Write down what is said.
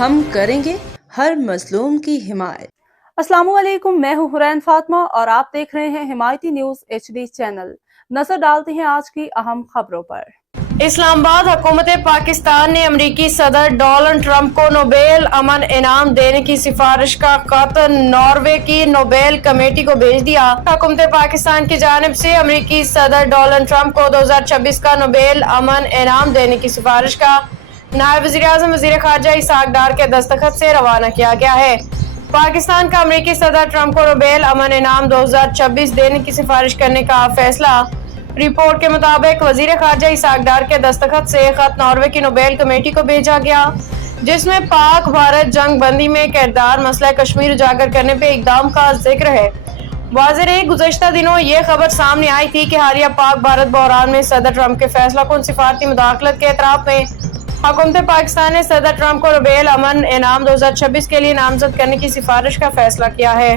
ہم کریں گے ہر مظلوم کی حمایت۔ السلام علیکم، میں ہوں حرین فاطمہ اور آپ دیکھ رہے ہیں حمایتی نیوز HD چینل۔ نظر ڈالتے ہیں آج کی اہم خبروں پر۔ اسلام آباد حکومت پاکستان نے امریکی صدر ڈونلڈ ٹرمپ کو نوبیل امن انعام دینے کی سفارش کا خط ناروے کی نوبیل کمیٹی کو بھیج دیا۔ حکومت پاکستان کی جانب سے امریکی صدر ڈونلڈ ٹرمپ کو 2026 کا نوبیل امن انعام دینے کی سفارش کا نائب وزیر اعظم وزیر خارجہ اسحاق ڈار کے دستخط سے روانہ کیا گیا ہے۔ پاکستان کا امریکی صدر ٹرمپ کو نوبیل امن انعام 2026 دینے کی سفارش کرنے کا فیصلہ۔ رپورٹ کے مطابق وزیر خارجہ اسحاق ڈار کے دستخط سے خط ناروے کی نوبیل کمیٹی کو بھیجا گیا، جس میں پاک بھارت جنگ بندی میں کردار مسئلہ کشمیر اجاگر کرنے پہ اقدام کا ذکر ہے۔ واضح رہے گزشتہ دنوں یہ خبر سامنے آئی تھی کہ حالیہ پاک بھارت بحران میں صدر ٹرمپ کے فیصلہ کن سفارتی مداخلت کے اعتراف میں حکومت پاکستان نے صدر ٹرمپ کو نوبیل امن انعام 2026 کے لیے نامزد کرنے کی سفارش کا فیصلہ کیا ہے۔